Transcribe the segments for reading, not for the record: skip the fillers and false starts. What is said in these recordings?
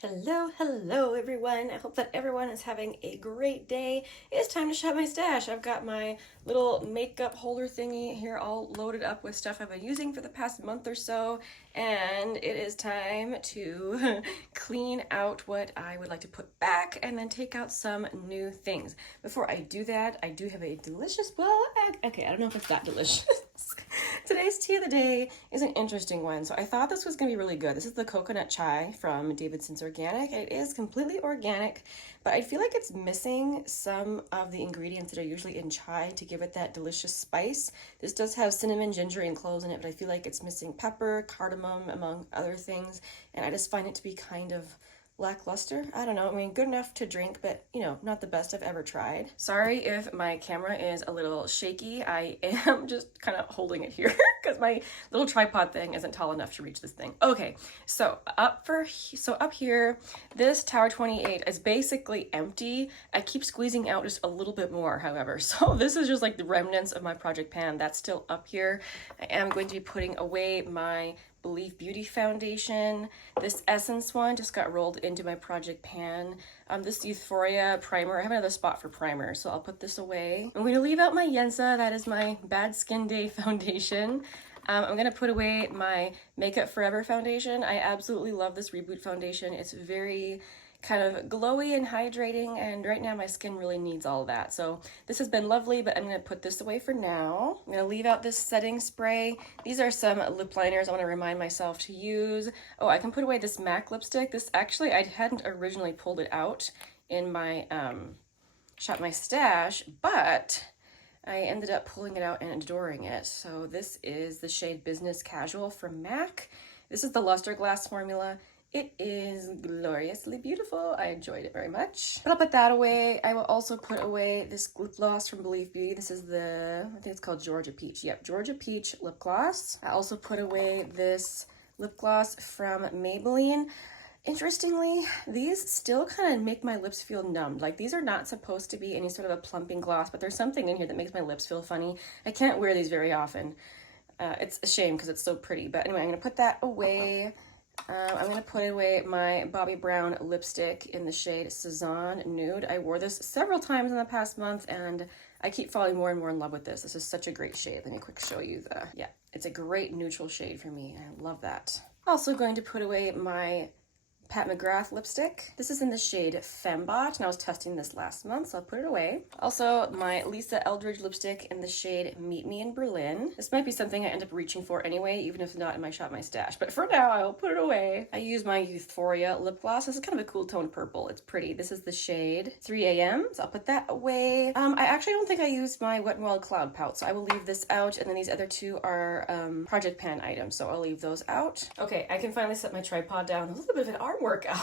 Hello everyone. I hope that everyone is having a great day. It's time to shop my stash. I've got my little makeup holder thingy here all loaded up with stuff I've been using for the past month or so, and it is time to clean out what I would like to put back and then take out some new things. Before I do that, I do have a delicious, okay, I don't know if it's that delicious. Today's tea of the day is an interesting one. So I thought this was going to be really good. This is the coconut chai from Davidsons Organic. It is completely organic, but I feel like it's missing some of the ingredients that are usually in chai to give it that delicious spice. This does have cinnamon, ginger, and cloves in it, but I feel like it's missing pepper, cardamom, among other things. And I just find it to be kind of lackluster. I don't know. I mean, good enough to drink, but you know, not the best I've ever tried. Sorry if my camera is a little shaky. I am just kind of holding it here because my little tripod thing isn't tall enough to reach this thing. Okay, so up here, this Tower 28 is basically empty. I keep squeezing out just a little bit more, however. So this is just like the remnants of my project pan. That's still up here. I am going to be putting away my Believe Beauty foundation. This Essence one just got rolled into my project pan. This Youthforia primer, I have another spot for primer, so I'll put this away. I'm going to leave out my Yensa, that is my Bad Skin Day foundation. I'm going to put away my Makeup Forever foundation. I absolutely love this Reboot foundation. It's very kind of glowy and hydrating, and right now my skin really needs all of that. So this has been lovely, but I'm going to put this away for now. I'm going to leave out this setting spray. These are some lip liners I want to remind myself to use. Oh, I can put away this MAC lipstick. This actually, I hadn't originally pulled it out in my Shop My Stash, but I ended up pulling it out and adoring it. So this is the shade Business Casual from MAC. This is the Luster Glass formula. It is gloriously beautiful. I enjoyed it very much. But I'll put that away. I will also put away this lip gloss from Believe Beauty. This is I think it's called Georgia Peach. Yep, Georgia Peach lip gloss. I also put away this lip gloss from Maybelline. Interestingly, these still kind of make my lips feel numbed. Like, these are not supposed to be any sort of a plumping gloss, but there's something in here that makes my lips feel funny. I can't wear these very often. It's a shame because it's so pretty. But anyway, I'm going to put that away. I'm going to put away my Bobbi Brown lipstick in the shade Cezanne Nude. I wore this several times in the past month, and I keep falling more and more in love with this. This is such a great shade. Let me quick show you yeah, it's a great neutral shade for me. I love that. Also going to put away my Pat McGrath lipstick. This is in the shade Fembot, and I was testing this last month, so I'll put it away. Also, my Lisa Eldridge lipstick in the shade Meet Me in Berlin. This might be something I end up reaching for anyway, even if not in my Shop My Stash, but for now, I will put it away. I use my Youthforia lip gloss. This is kind of a cool tone purple. It's pretty. This is the shade 3 AM, so I'll put that away. I actually don't think I used my Wet n Wild Cloud Pout, so I will leave this out, and then these other two are Project Pan items, so I'll leave those out. Okay, I can finally set my tripod down. A little bit of an arm workout.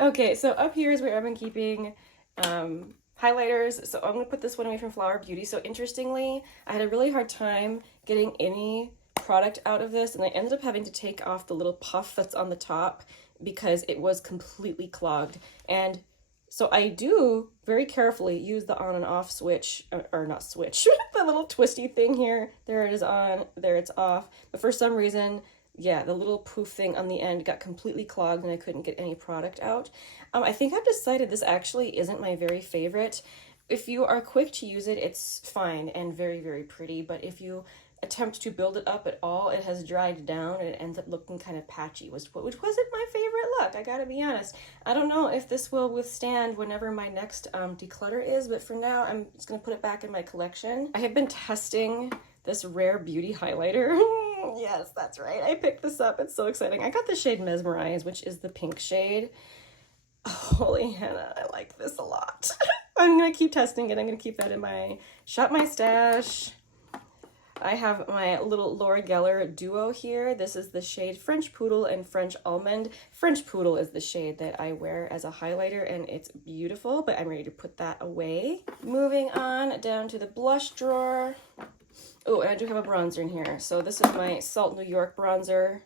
Okay, so up here is where I've been keeping highlighters. So I'm going to put this one away from Flower Beauty. So interestingly, I had a really hard time getting any product out of this, and I ended up having to take off the little puff that's on the top because it was completely clogged. And so I do very carefully use the on and off switch, or not switch, the little twisty thing here. There it is on, there it's off. But for some reason, yeah, the little poof thing on the end got completely clogged and I couldn't get any product out. I think I've decided this actually isn't my very favorite. If you are quick to use it, it's fine and very, very pretty. But if you attempt to build it up at all, it has dried down and it ends up looking kind of patchy, which wasn't my favorite look, I gotta be honest. I don't know if this will withstand whenever my next declutter is, but for now, I'm just gonna put it back in my collection. I have been testing this Rare Beauty highlighter. Yes, that's right. I picked this up. It's so exciting. I got the shade Mesmerize, which is the pink shade. Holy Hannah, I like this a lot. I'm going to keep testing it. I'm going to keep that in my Shop My Stash. I have my little Laura Geller duo here. This is the shade French Poodle and French Almond. French Poodle is the shade that I wear as a highlighter, and it's beautiful, but I'm ready to put that away. Moving on down to the blush drawer. Oh, and I do have a bronzer in here. So this is my Salt New York bronzer.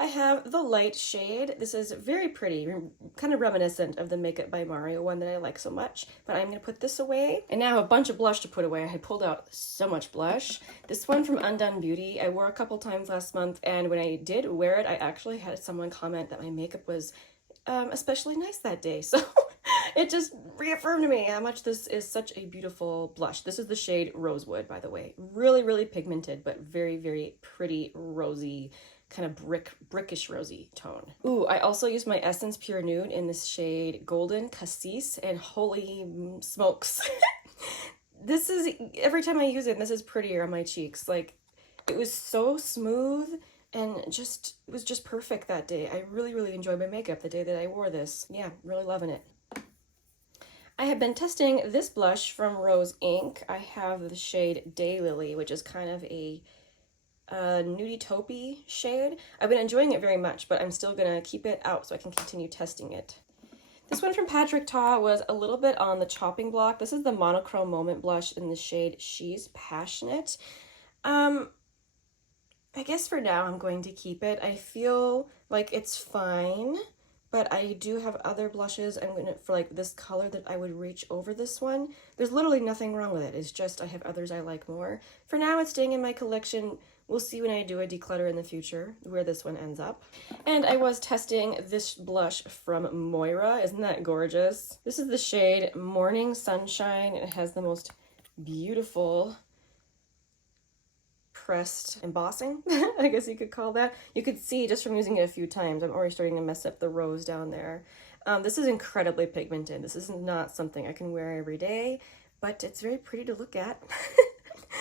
I have the light shade. This is very pretty, kind of reminiscent of the Makeup by Mario one that I like so much, but I'm gonna put this away. And now I have a bunch of blush to put away. I had pulled out so much blush. This one from Undone Beauty, I wore a couple times last month, and when I did wear it, I actually had someone comment that my makeup was especially nice that day. So it just reaffirmed to me how much this is such a beautiful blush. This is the shade Rosewood, by the way. Really, really pigmented, but very, very pretty, rosy, kind of brickish rosy tone. Ooh, I also used my Essence Pure Nude in this shade Golden Cassis, and holy smokes. This is, every time I use it, this is prettier on my cheeks. Like, it was so smooth and just, it was just perfect that day. I really, really enjoyed my makeup the day that I wore this. Yeah, really loving it. I have been testing this blush from Rose Inc. I have the shade Daylily, which is kind of a nudie taupey shade. I've been enjoying it very much, but I'm still gonna keep it out so I can continue testing it. This one from Patrick Ta was a little bit on the chopping block. This is the Monochrome Moment blush in the shade She's Passionate. I guess for now I'm going to keep it. I feel like it's fine, but I do have other blushes I'm gonna, for like this color, that I would reach over this one. There's literally nothing wrong with it. It's just I have others I like more. For now, it's staying in my collection. We'll see when I do a declutter in the future where this one ends up. And I was testing this blush from Moira. Isn't that gorgeous? This is the shade Morning Sunshine. It has the most beautiful pressed embossing, I guess you could call that. You could see just from using it a few times, I'm already starting to mess up the rose down there. This is incredibly pigmented. This is not something I can wear every day, but it's very pretty to look at.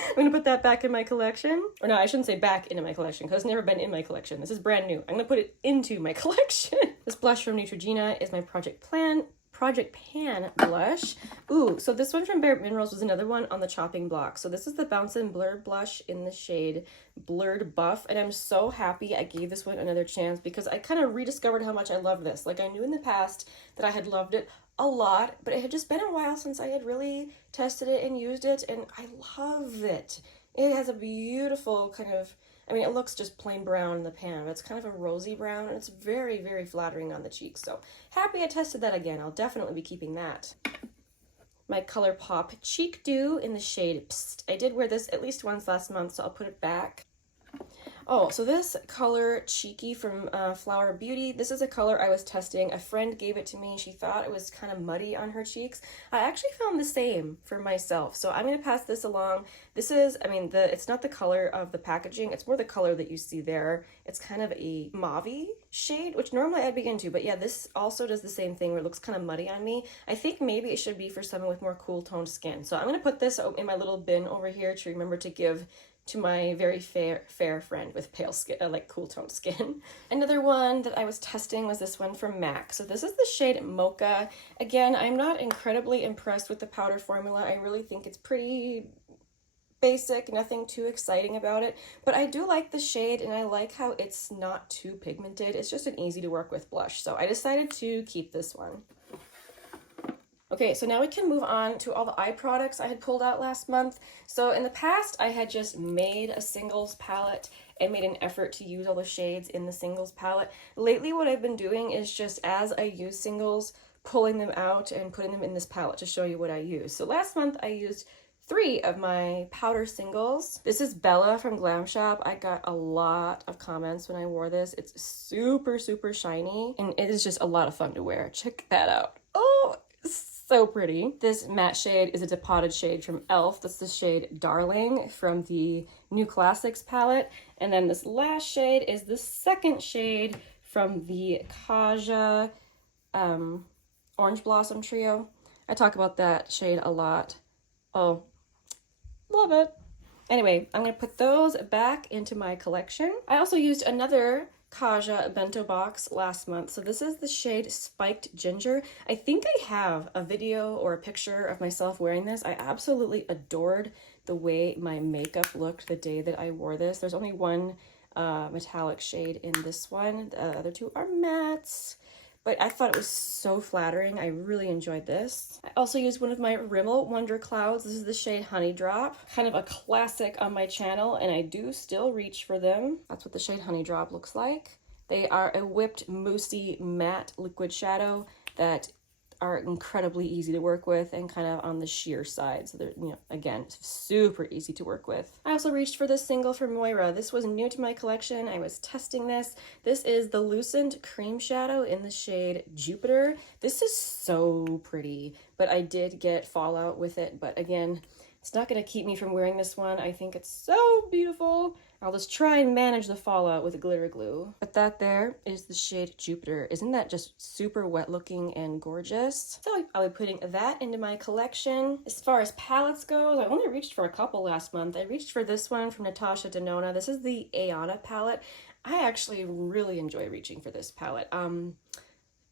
I'm gonna put that back in my collection. Or no, I shouldn't say back into my collection, because it's never been in my collection. This is brand new. I'm gonna put it into my collection. This blush from Neutrogena is my Project Pan blush. Ooh, so this one from Bare Minerals was another one on the chopping block. So this is the Bounce and Blur blush in the shade Blurred Buff, and I'm so happy I gave this one another chance because I kind of rediscovered how much I love this. Like, I knew in the past that I had loved it a lot, but it had just been a while since I had really tested it and used it, and I love it. It has a beautiful kind of, I mean, it looks just plain brown in the pan, but it's kind of a rosy brown, and it's very, very flattering on the cheeks. So happy I tested that again. I'll definitely be keeping that. My ColourPop Cheek Dew in the shade Psst. I did wear this at least once last month, so I'll put it back. Oh, so this color Cheeky from Flower Beauty, this is a color I was testing. A friend gave it to me. She thought it was kind of muddy on her cheeks. I actually found the same for myself, so I'm going to pass this along. This is, I mean, it's not the color of the packaging. It's more the color that you see there. It's kind of a mauve-y shade, which normally I'd be into, but yeah, this also does the same thing where it looks kind of muddy on me. I think maybe it should be for someone with more cool toned skin. So I'm going to put this in my little bin over here to remember to give to my very fair friend with pale skin, like cool toned skin. Another one that I was testing was this one from MAC. So this is the shade Mocha. Again, I'm not incredibly impressed with the powder formula. I really think it's pretty basic, nothing too exciting about it, but I do like the shade and I like how it's not too pigmented. It's just an easy to work with blush. So I decided to keep this one. Okay, so now we can move on to all the eye products I had pulled out last month. So in the past, I had just made a singles palette and made an effort to use all the shades in the singles palette. Lately, what I've been doing is just as I use singles, pulling them out and putting them in this palette to show you what I use. So last month, I used 3 of my powder singles. This is Bella from Glam Shop. I got a lot of comments when I wore this. It's super, super shiny, and it is just a lot of fun to wear. Check that out. Oh, so pretty. This matte shade is a depotted shade from e.l.f. That's the shade Darling from the New Classics palette. And then this last shade is the second shade from the Kaja Orange Blossom Trio. I talk about that shade a lot. Oh, love it. Anyway, I'm going to put those back into my collection. I also used another Kaja bento box last month. So this is the shade Spiked Ginger. I think I have a video or a picture of myself wearing this. I absolutely adored the way my makeup looked the day that I wore this. There's only one metallic shade in this one. The other 2 are mattes. But I thought it was so flattering. I really enjoyed this. I also used one of my Rimmel Wonder Clouds. This is the shade Honey Drop. Kind of a classic on my channel, and I do still reach for them. That's what the shade Honey Drop looks like. They are a whipped moussey matte liquid shadow that are incredibly easy to work with and kind of on the sheer side. So they're, you know, again, super easy to work with. I also reached for this single from Moira. This was new to my collection. I was testing this. This is the Lucent Cream Shadow in the shade Jupiter. This is so pretty, but I did get fallout with it. But again, it's not going to keep me from wearing this one. I think it's so beautiful. I'll just try and manage the fallout with glitter glue. But that there is the shade Jupiter. Isn't that just super wet looking and gorgeous? So I'll be putting that into my collection. As far as palettes go, I only reached for a couple last month. I reached for this one from Natasha Denona. This is the Ayana palette. I actually really enjoy reaching for this palette.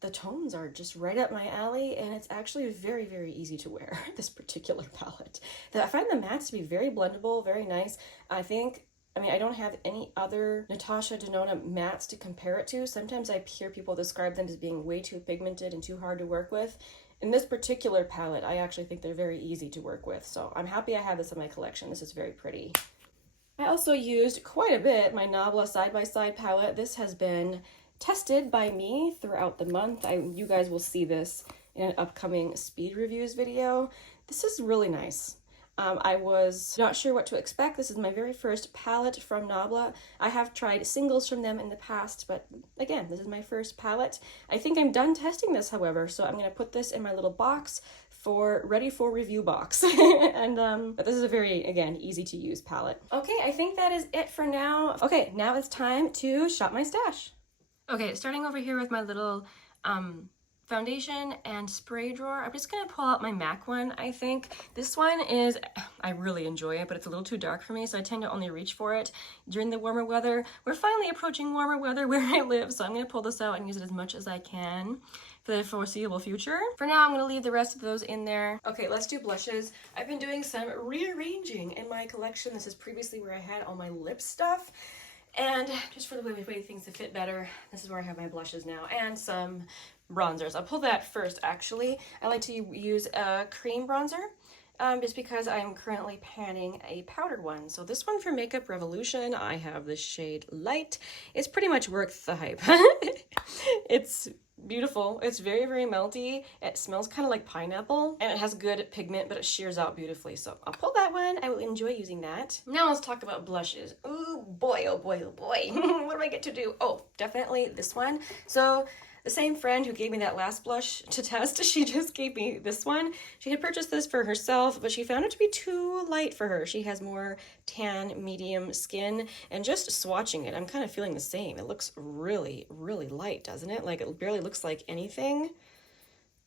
The tones are just right up my alley, and it's actually very, very easy to wear, this particular palette. I find the mattes to be very blendable, very nice. I don't have any other Natasha Denona mattes to compare it to. Sometimes I hear people describe them as being way too pigmented and too hard to work with. In this particular palette, I actually think they're very easy to work with, so I'm happy I have this in my collection. This is very pretty. I also used quite a bit my Nabla side-by-side palette. This has been tested by me throughout the month. You guys will see this in an upcoming speed reviews video. This is really nice. I was not sure what to expect. This is my very first palette from Nabla. I have tried singles from them in the past, but again, this is my first palette. I think I'm done testing this, however, so I'm going to put this in my little box ready for review box. But this is a very, again, easy to use palette. Okay, I think that is it for now. Okay, now it's time to shop my stash. Okay, starting over here with my little foundation and spray drawer. I'm just gonna pull out my MAC one, I think. This one I really enjoy it, but it's a little too dark for me, so I tend to only reach for it during the warmer weather. We're finally approaching warmer weather where I live, so I'm gonna pull this out and use it as much as I can for the foreseeable future. For now, I'm gonna leave the rest of those in there. Okay, let's do blushes. I've been doing some rearranging in my collection. This is previously where I had all my lip stuff. And just for the way things to fit better, this is where I have my blushes now, and some bronzers. I'll pull that first, actually. I like to use a cream bronzer, just because I'm currently panning a powdered one. So this one from Makeup Revolution, I have the shade Light. It's pretty much worth the hype. It's beautiful. It's very, very melty. It smells kind of like pineapple, and it has good pigment, but it shears out beautifully. So I'll pull that one. I will enjoy using that. Now let's talk about blushes. Oh boy, oh boy, oh boy. What do I get to do? Oh, definitely this one. So the same friend who gave me that last blush to test, she just gave me this one. She had purchased this for herself, but she found it to be too light for her. She has more tan, medium skin, and just swatching it, I'm kind of feeling the same. It looks really, really light, doesn't it? Like, it barely looks like anything.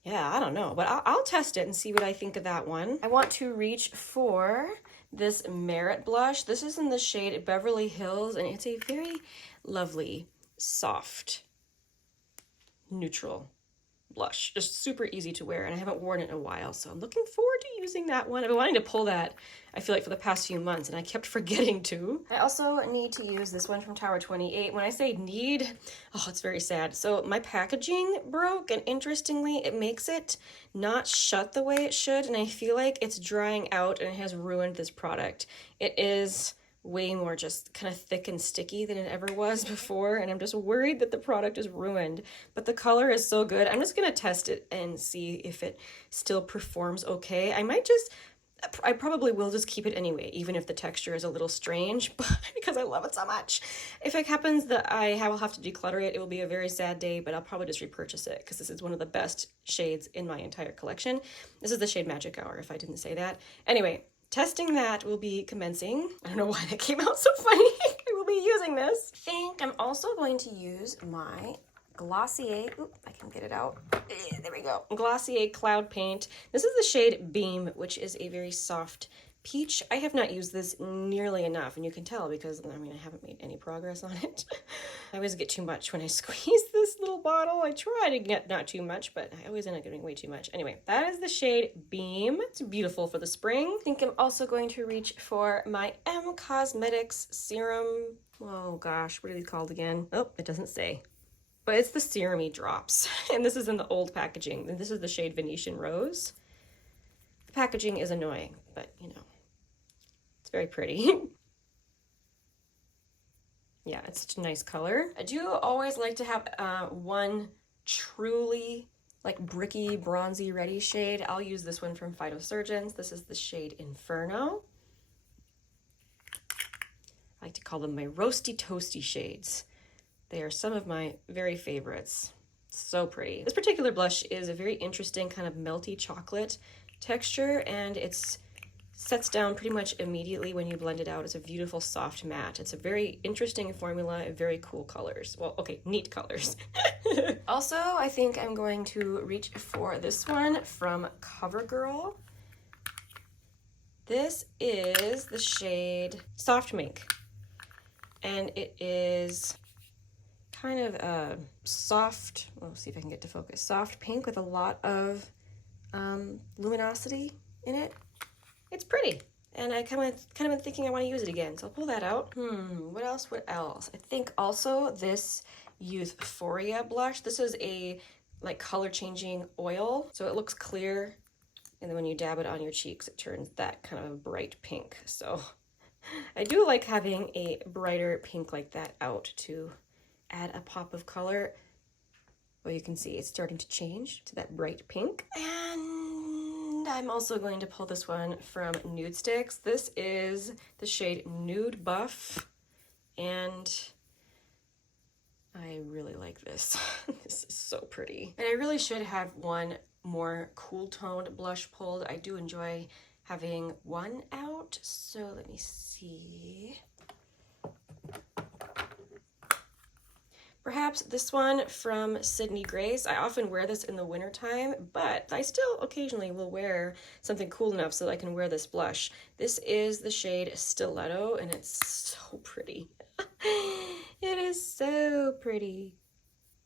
Yeah, I don't know, but I'll test it and see what I think of that one. I want to reach for this Merit blush. This is in the shade Beverly Hills, and it's a very lovely, soft, neutral blush. Just super easy to wear, and I haven't worn it in a while, so I'm looking forward to using that one. I've been wanting to pull that, I feel like, for the past few months, and I kept forgetting to. I also need to use this one from Tower 28. When I say need, oh, it's very sad. So my packaging broke, and interestingly, it makes it not shut the way it should, and I feel like it's drying out, and it has ruined this product. It is way more just kind of thick and sticky than it ever was before, and I'm just worried that the product is ruined, but the color is so good. I'm just gonna test it and see if it still performs okay. I probably will just keep it anyway, even if the texture is a little strange, but because I love it so much. If it happens that I will have to declutter it, it will be a very sad day, but I'll probably just repurchase it because this is one of the best shades in my entire collection. This is the shade Magic Hour, if I didn't say that. Anyway, testing that will be commencing. I don't know why that came out so funny. I will be using this. I think I'm also going to use my Glossier, oop, I can get it out. There we go. Glossier Cloud Paint. This is the shade Beam, which is a very soft peach. I have not used this nearly enough, and you can tell because, I mean, I haven't made any progress on it. I always get too much when I squeeze this little bottle. I try to get not too much, but I always end up getting way too much. Anyway, that is the shade Beam. It's beautiful for the spring. I think I'm also going to reach for my M Cosmetics Serum. Oh gosh, what are these called again? Oh, it doesn't say. But it's the Serum-y drops, and this is in the old packaging. And this is the shade Venetian Rose. The packaging is annoying, but you know, it's very pretty. Yeah, it's such a nice color. I do always like to have one truly like bricky, bronzy, ready shade. I'll use this one from Phytosurgence. This is the shade Inferno. I like to call them my roasty toasty shades. They are some of my very favorites. So pretty. This particular blush is a very interesting kind of melty chocolate texture, and it's sets down pretty much immediately when you blend it out. It's a beautiful soft matte. It's a very interesting formula, very cool colors. Well, okay, neat colors. Also, I think I'm going to reach for this one from Covergirl. This is the shade Soft Mink, and it is kind of a soft, let's see if I can get to focus, soft pink with a lot of luminosity in it. It's pretty, and I kind of been thinking I want to use it again, so I'll pull that out. What else? I think also this Youthforia blush. This is a like color changing oil, so it looks clear, and then when you dab it on your cheeks, it turns that kind of a bright pink. So I do like having a brighter pink like that out to add a pop of color. Well, you can see it's starting to change to that bright pink. And I'm also going to pull this one from Nudestix. This is the shade Nude Buff, and I really like this. This is so pretty. And I really should have one more cool toned blush pulled. I do enjoy having one out, so let me see. Perhaps this one from Sydney Grace. I often wear this in the wintertime, but I still occasionally will wear something cool enough so that I can wear this blush. This is the shade Stiletto, and it's so pretty. It is so pretty.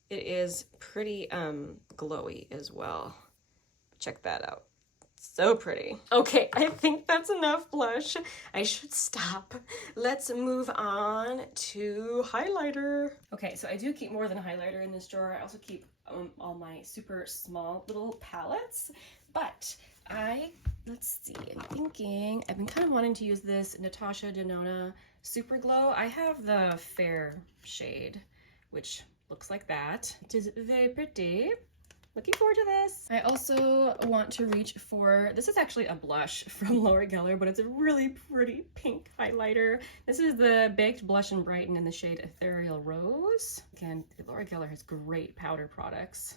It is pretty glowy as well. Check that out. So pretty. Okay, I think that's enough blush. I should stop. Let's move on to highlighter. Okay, so I do keep more than highlighter in this drawer. I also keep all my super small little palettes, but let's see, I'm thinking, I've been kind of wanting to use this Natasha Denona Super Glow. I have the fair shade, which looks like that. It is very pretty. Looking forward to this. I also want to reach for, this is actually a blush from Laura Geller, but it's a really pretty pink highlighter. This is the Baked Blush and Brighten in the shade Ethereal Rose. Again, Laura Geller has great powder products.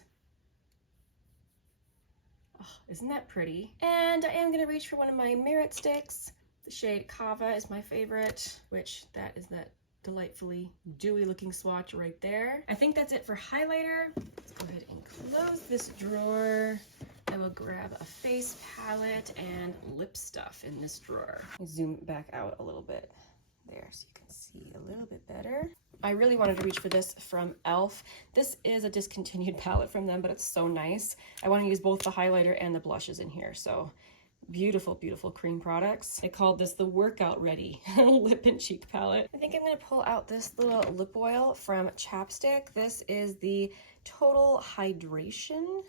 Oh, isn't that pretty? And I am gonna reach for one of my Merit sticks. The shade Cava is my favorite, which that is that delightfully dewy looking swatch right there. I think that's it for highlighter. Let's go ahead and close this drawer. I will grab a face palette and lip stuff in this drawer. Zoom back out a little bit there so you can see a little bit better. I really wanted to reach for this from e.l.f. This is a discontinued palette from them, but it's so nice. I want to use both the highlighter and the blushes in here, so beautiful, beautiful cream products. I called this the workout ready lip and cheek palette. I think I'm gonna pull out this little lip oil from Chapstick. This is the Total Hydration.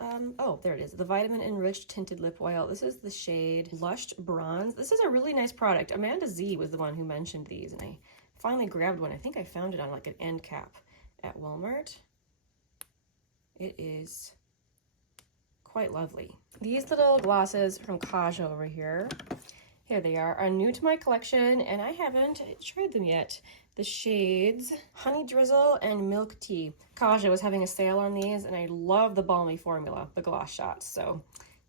Oh, there it is. The Vitamin Enriched Tinted Lip Oil. This is the shade Blushed Bronze. This is a really nice product. Amanda Z was the one who mentioned these, and I finally grabbed one. I think I found it on like an end cap at Walmart. It is quite lovely. These little glosses from Kaja over here, here they are new to my collection, and I haven't tried them yet. The shades Honey Drizzle and Milk Tea. Kaja was having a sale on these, and I love the balmy formula, the gloss shots, so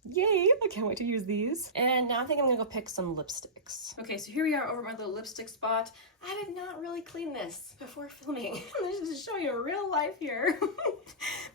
yay, I can't wait to use these. And now I think I'm gonna go pick some lipsticks. Okay, so here we are over my little lipstick spot. I did not really clean this before filming. I'm just showing you real life here.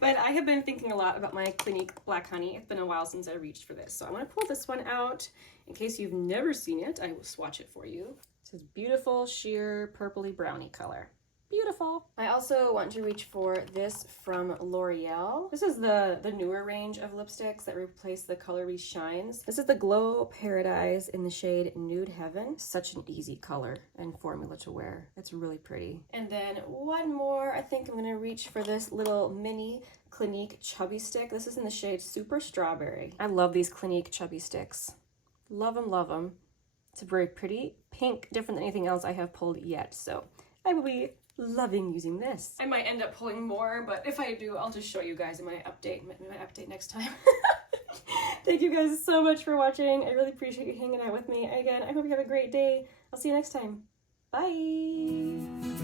But I have been thinking a lot about my Clinique Black Honey. It's been a while since I reached for this. So I'm gonna pull this one out. In case you've never seen it, I will swatch it for you. It says beautiful sheer purpley brownie color. Beautiful. I also want to reach for this from L'Oreal. This is the newer range of lipsticks that replace the Color Be Shines. This is the Glow Paradise in the shade Nude Heaven. Such an easy color and formula to wear. It's really pretty. And then one more, I think I'm gonna reach for this little mini Clinique Chubby Stick. This is in the shade Super Strawberry. I love these Clinique Chubby Sticks. Love them, love them. It's a very pretty pink, different than anything else I have pulled yet, so I will be loving using this. I might end up pulling more, but if I do, I'll just show you guys in my update next time. Thank you guys so much for watching. I really appreciate you hanging out with me. Again, I hope you have a great day. I'll see you next time. Bye!